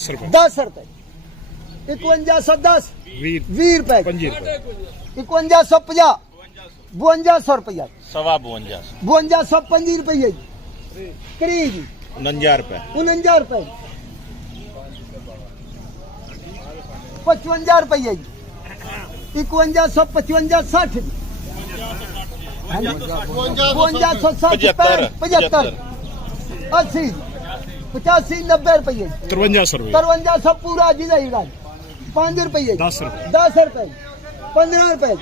10 रुपए 5110 20 रुपए 5150 5200 रुपया सवा 52 5250 रुपये करीब 49 रुपए 49 रुपए 55 रुपये 5155 60 5260 75 80 85 90 रुपये 5300 पूरा जी जाएगा 5 रुपये 10 रुपये 15 रुपए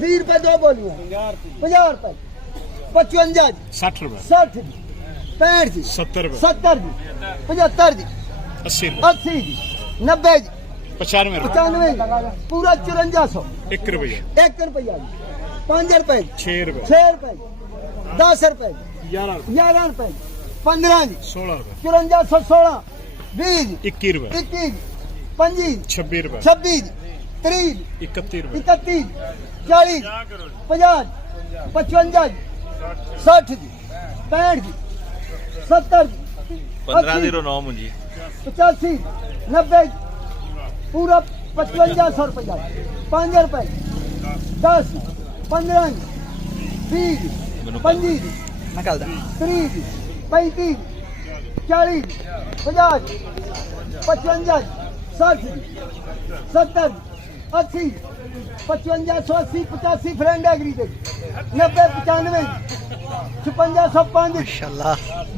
20 रुपए दो बोलियां 50 रुपए 55 60 रुपए 60 65 जी 70 रुपए 70 जी 75 जी 80 80 जी 90 जी 95 95 पूरा 5400 1 रुपया 1 रुपया 5 रुपए 6 रुपए 6 रुपए 10 रुपए 11 रुपए 15 जी 16 रुपए 5416 20 जी 21 रुपए 21 25 26 रुपए 26 30 31 रुपए 31 40 50 55 60 जी 65 जी 70 1509 मुझे 85 90 पूरा 5500 रुपया 5 रुपए 10 15 20 25 30 35 40 50 55 60 70 80 5580 85 फ्रेंड एग्री दे 90 95 5605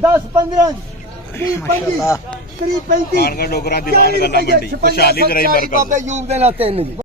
10 15 30 35 30 35 खान का डोगरा दीवान का नाम मंडी खुशहाली कराई मरकज बाबे यूब देना 3 जी